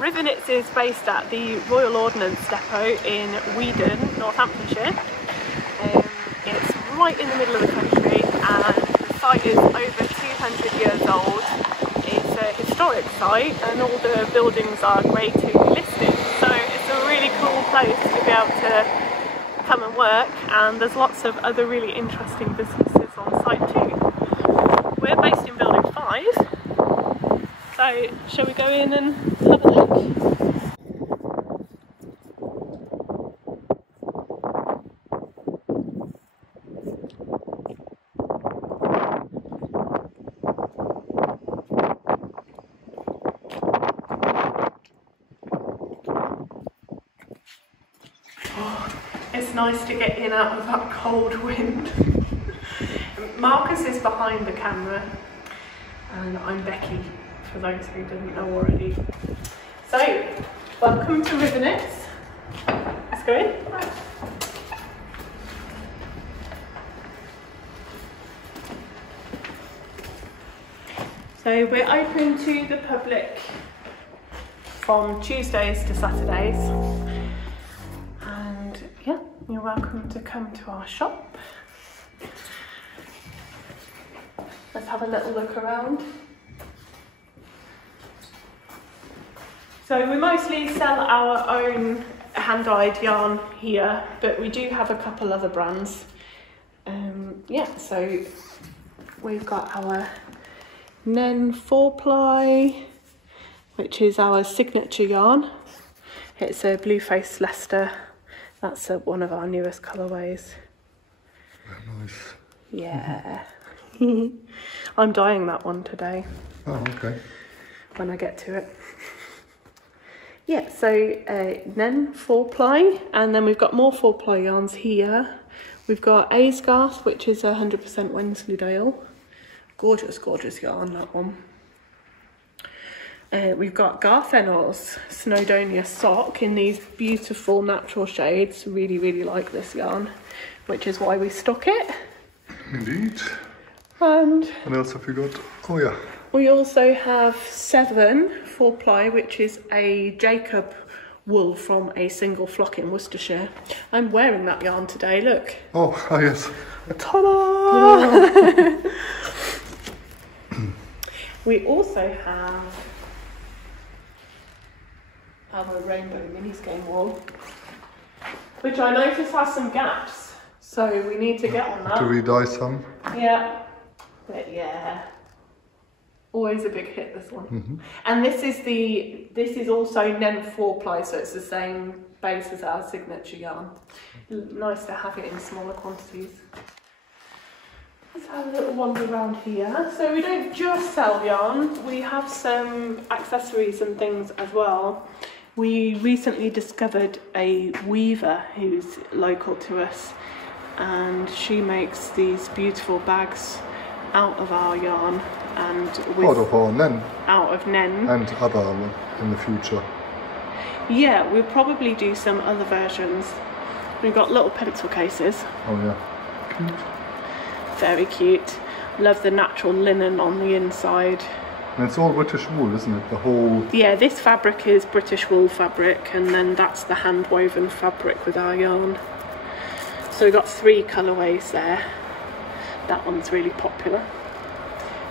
RiverKnits is based at the Royal Ordnance Depot in Weedon, Northamptonshire. It's right in the middle of the country and the site is over 200 years old. It's a historic site and all the buildings are Grade 2 listed, so it's a really cool place to be able to come and work, and there's lots of other really interesting businesses on site too. We're based in building 5, so shall we go in and have a look? It's nice to get in out of that cold wind. Marcus is behind the camera and I'm Becci, for those who didn't know already. So, welcome to RiverKnits. Let's go in. So we're open to the public from Tuesdays to Saturdays. Yeah, you're welcome to come to our shop. Let's have a little look around. So we mostly sell our own hand-dyed yarn here, but we do have a couple other brands. Yeah, so we've got our Nen 4-ply, which is our signature yarn. It's a blue-faced Leicester. That's one of our newest colourways. Very nice. Yeah. I'm dyeing that one today. Oh, okay. When I get to it. Yeah, so Nen 4-ply, and then we've got more 4-ply yarns here. We've got Aysgarth, which is 100% Wensleydale. Gorgeous, gorgeous yarn, that one. We've got Garthenol's Snowdonia sock in these beautiful natural shades. Really, really like this yarn, which is why we stock it. Indeed. And what else have we got? Oh yeah. We also have Severn 4-ply, which is a Jacob wool from a single flock in Worcestershire. I'm wearing that yarn today, look. Oh, yes. Ta-da! We also have our rainbow mini skein wool, which I notice has some gaps, so we need to get on that. Do we dye some? Yeah, but yeah, always a big hit, this one. And this is also Nen 4-ply, so it's the same base as our signature yarn. Nice to have it in smaller quantities. Let's have a little wander around here. So we don't just sell yarn, we have some accessories and things as well. We recently discovered a weaver who's local to us, and she makes these beautiful bags out of our yarn and out of our Nen. Out of Nen. And other in the future. Yeah, we'll probably do some other versions. We've got little pencil cases. Oh yeah, cute. Very cute. Love the natural linen on the inside. And it's all British wool, isn't it? The whole... Yeah, this fabric is British wool fabric, and then that's the hand woven fabric with our yarn. So we've got 3 colourways there. That one's really popular,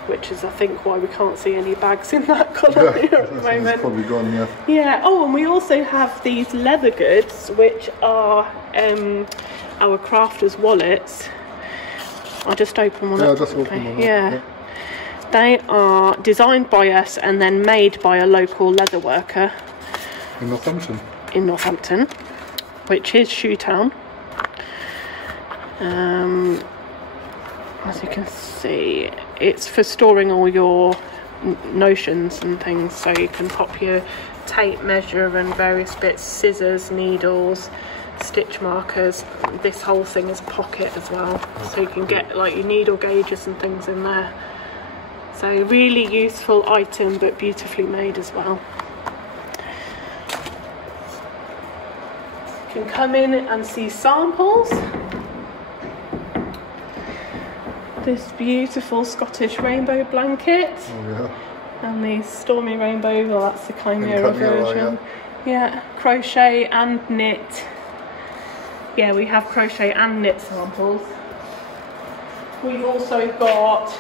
which is I think why we can't see any bags in that colour here at the moment. It's probably gone, yeah. Yeah, oh, and we also have these leather goods, which are our crafters' wallets. I'll just open one up. Yeah, just open one up. Yeah. They are designed by us and then made by a local leather worker. In Northampton? In Northampton, which is Shoetown. As you can see, it's for storing all your notions and things, so you can pop your tape measure and various bits, scissors, needles, stitch markers. This whole thing is pocket as well, so you can get like your needle gauges and things in there. So really useful item, but beautifully made as well. You can come in and see samples. This beautiful Scottish rainbow blanket. Oh yeah. And the Stormy Rainbow, well, that's the Chimera Chimera, version. Yeah, crochet and knit. Yeah, we have crochet and knit samples. We've also got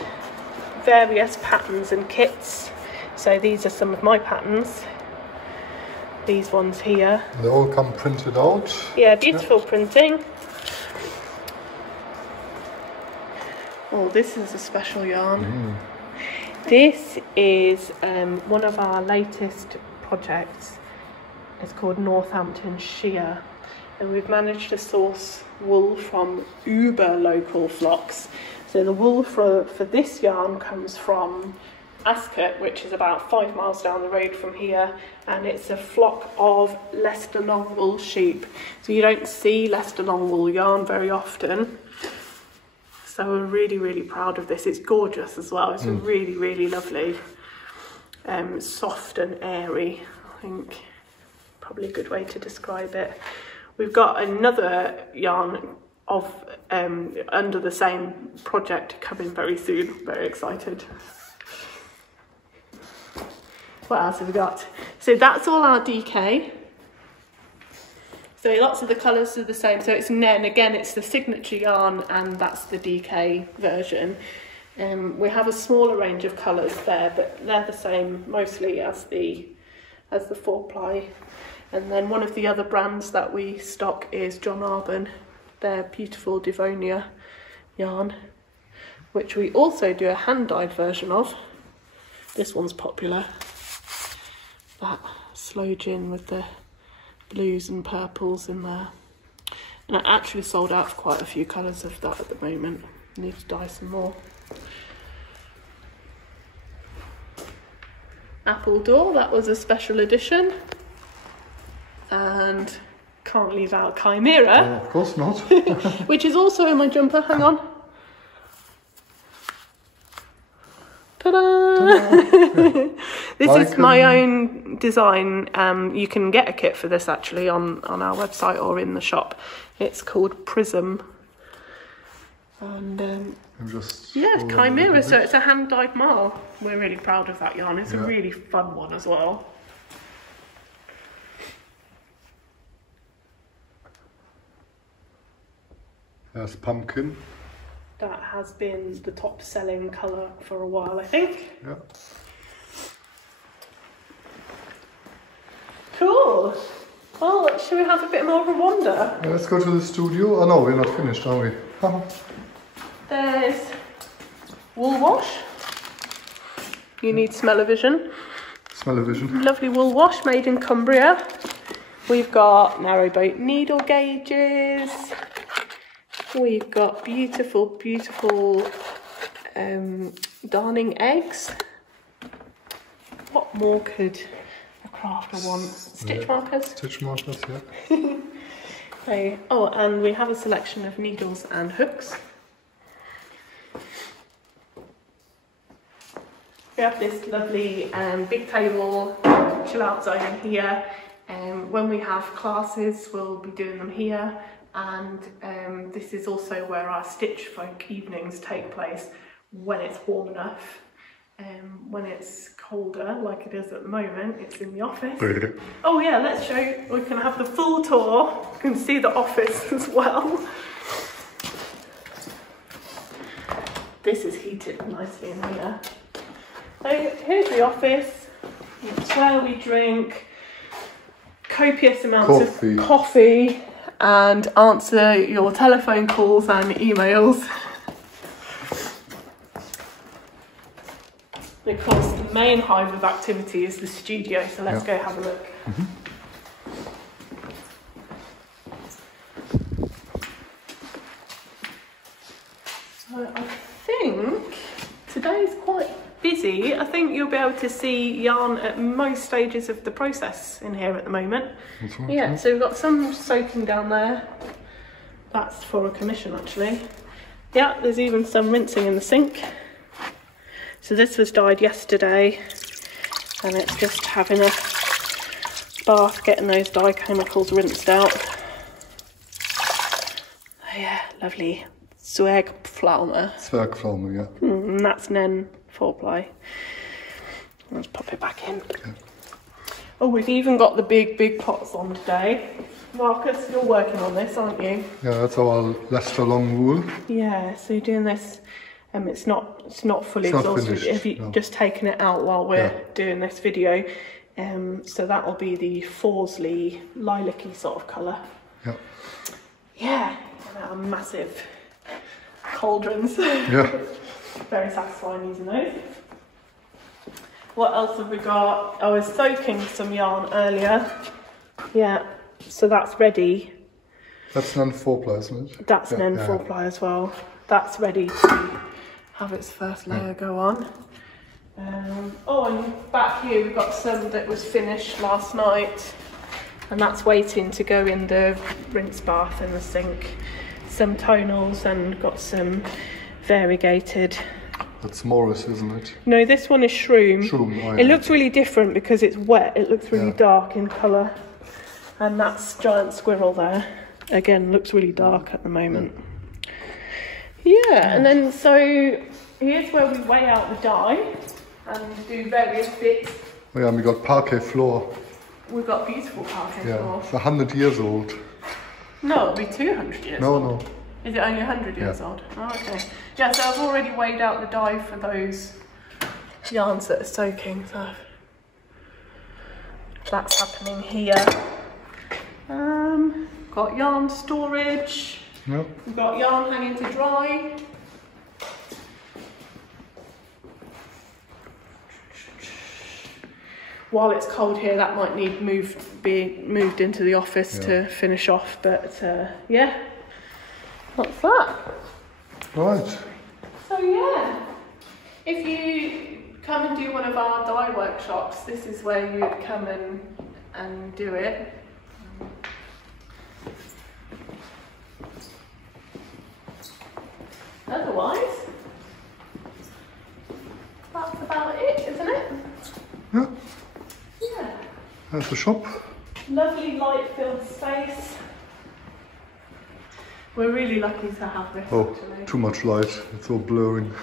various patterns and kits. So these are some of my patterns. These ones here. They all come printed out. Yeah, beautiful printing. Oh, this is a special yarn. This is one of our latest projects. It's called Northampton Shear, and we've managed to source wool from uber local flocks. So the wool for this yarn comes from Ascot, which is about 5 miles down the road from here, and it's a flock of Leicester long wool sheep. So you don't see Leicester long wool yarn very often. So we're really proud of this. It's gorgeous as well. It's really lovely. Soft and airy, I think. Probably a good way to describe it. We've got another yarn of under the same project coming very soon. Very excited. What else have we got? So that's all our DK. So lots of the colours are the same. So it's Nen, again, it's the signature yarn, and that's the DK version. We have a smaller range of colours there, but they're the same mostly as the 4-ply. And then one of the other brands that we stock is John Arbon, their beautiful Devonia yarn, which we also do a hand-dyed version of. This one's popular. That slow gin with the blues and purples in there. And I actually sold out for quite a few colours of that at the moment. I need to dye some more. Apple Door, that was a special edition. And can't leave out Chimera. Oh, of course not. Which is also in my jumper, hang on. Ta-da! This is my own design. You can get a kit for this actually on our website or in the shop. It's called Prism. And yeah, Chimera, so it's a hand-dyed marl. We're really proud of that yarn. It's a really fun one as well. There's pumpkin. That has been the top selling colour for a while, I think. Yeah. Cool. Well, should we have a bit more of a wander? Let's go to the studio. Oh no, we're not finished, are we? There's wool wash. You need smell-o-vision. Smell-o-vision. Lovely wool wash made in Cumbria. We've got narrow boat needle gauges. We've got beautiful darning eggs. What more could a crafter want? Stitch markers? Stitch markers, yeah. Okay. Oh, and we have a selection of needles and hooks. We have this lovely big table chill out zone here. When we have classes, we'll be doing them here. And this is also where our Stitch Folk evenings take place when it's warm enough. When it's colder, like it is at the moment, it's in the office. Oh yeah, let's show you. We can have the full tour. You can see the office as well. This is heated nicely in here. So here's the office. It's where we drink copious amounts of coffee and answer your telephone calls and emails. And of course, the main hive of activity is the studio, so let's go have a look. So I think today's quite busy. I think you'll be able to see yarn at most stages of the process in here at the moment. Right, yeah, so we've got some soaking down there. That's for a commission actually. Yeah, there's even some rinsing in the sink. So this was dyed yesterday and it's just having a bath, getting those dye chemicals rinsed out. Oh yeah, lovely. Zwergpflaume. Zwergpflaume, yeah. And that's Nen 4-ply. Let's pop it back in. Okay. Oh, we've even got the big pots on today. Marcus, you're working on this, aren't you? Yeah, that's our Leicester long wool. Yeah, so you're doing this. It's not fully It's not exhausted. finished, Have you no. just taken it out while we're doing this video? So that will be the Forsley lilac-y sort of colour. Yeah. Yeah, and our massive cauldrons. Yeah. Very satisfying using those. What else have we got? I was soaking some yarn earlier. Yeah, so that's ready. That's an N4 ply, isn't it? That's an N4 ply as well. That's ready to have its first layer go on. Oh, and back here we've got some that was finished last night, and that's waiting to go in the rinse bath in the sink. Some tonals and got some variegated. That's Morris, isn't it? No, this one is Shroom. Shroom, oh, It yeah. looks really different because it's wet. It looks really dark in colour. And that's Giant Squirrel there. Again, looks really dark at the moment. Yeah, and then so here's where we weigh out the dye and do various bits. Oh, yeah, and we got parquet floor. We've got beautiful parquet floor. It's 100 years old. No, it'll be 200 years old. No. Is it only 100 years old? Oh, okay. Yeah, so I've already weighed out the dye for those yarns that are soaking, so that's happening here. Got yarn storage. Yep. We've got yarn hanging to dry. While it's cold here, that might need be moved into the office to finish off, but yeah, that's that. Right. So yeah, if you come and do one of our dye workshops, this is where you'd come and do it. Otherwise, that's about it, isn't it? Yeah. Yeah. That's the shop. Lovely light-filled space. We're really lucky to have this, Oh, actually. too much light. It's all blurring.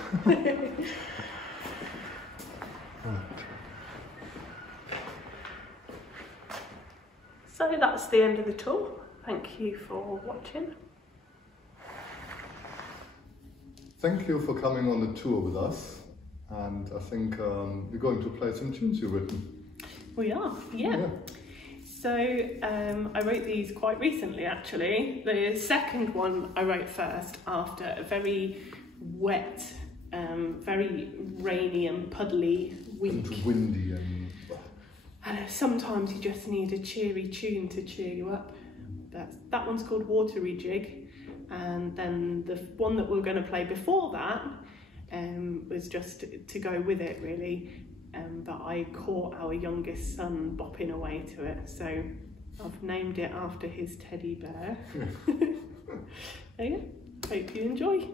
So that's the end of the tour. Thank you for watching. Thank you for coming on the tour with us. And I think we're going to play some tunes you've written. We are, yeah. So I wrote these quite recently, actually. The second one I wrote first after a very wet, very rainy and puddly week. It's windy and... Sometimes you just need a cheery tune to cheer you up. That one's called Watery Jig, and then the one that we were going to play before that was just to go with it, really. But I caught our youngest son bopping away to it, so I've named it after his teddy bear. There you go. Hope you enjoy.